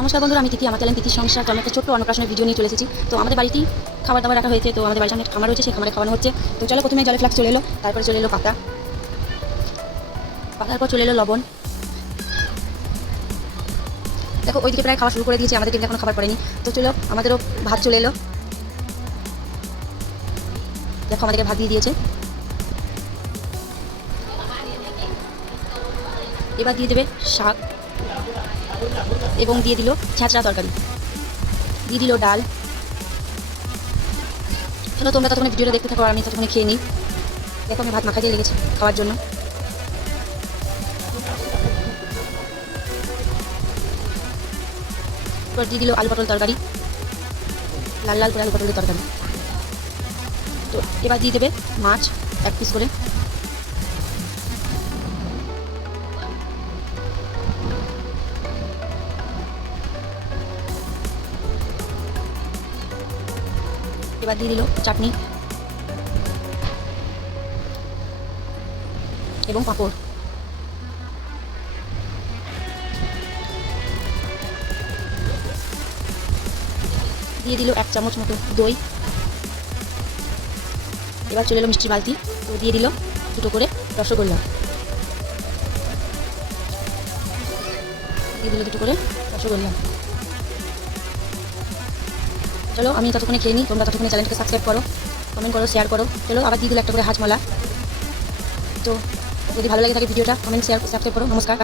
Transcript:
নমস্কার বন্ধুরা, আমি তিথি, আমার চ্যানেল তিথির সংসার। তো আমি একটা ছোট্ট অন্নপ্রাশনের ভিডিও নিয়ে চলে এসেছি। তো আমাদের বাড়িতেই খাবার দাবার রাখা হয়েছে। তো আমাদের বাড়ির সামনে খামার রয়েছে, সেই খামারে খাওয়ানো হচ্ছে। তো চলো, প্রথমে জলে ফ্লাক্স চলে এলো, তারপরে চলে এলো পাতা, পাতার পর চলে এলো লবণ। দেখো ওইদিকে প্রায় খাওয়া শুরু করে দিয়েছে, আমাদের কিন্তু এখনো খাবার পড়েনি। তো চলো, আমাদেরও ভাত চলে এলো। দেখো আমাদেরকে ভাত দিয়ে দিয়েছে। এবার দিয়ে দেবে শাক এবং দিয়ে দিল ছাঁচড়া তরকারি, দিয়ে দিল ডাল। চলো তোমরা ততক্ষণে ভিডিওটা দেখতে থাকো আর আমি ততক্ষণে খেয়ে নিই। দেখো আমি ভাত মাখা দিয়ে লেগেছে খাওয়ার জন্য। এবার দিয়ে দিল আলু পটল তরকারি, লাল লাল করে আলু পটলের তরকারি। তো এবার দিয়ে দেবে মাছ 1 পিস করে। এবার দিয়ে দিল চাটনি এবং পাঁপড়। দিয়ে দিল 1 চামচ মতো দই। এবার চলে এলো মিষ্টির বালতি। তো দিয়ে দিল 2টো করে রসগোল্লা, দিয়ে দিল 2টো করে রসগোল্লা। চলো আমি ততক্ষণে খেয়ে নিই, তোমরা ততক্ষণে চ্যানেলটাকে সাবস্ক্রাইব করো, কমেন্ট করো, শেয়ার করো। চলো আবার দিয়ে দিল একটা করে হাজমালা। তো যদি ভালো লাগে থাকে ভিডিওটা কমেন্ট শেয়ার সাবস্ক্রাইব করো। নমস্কার।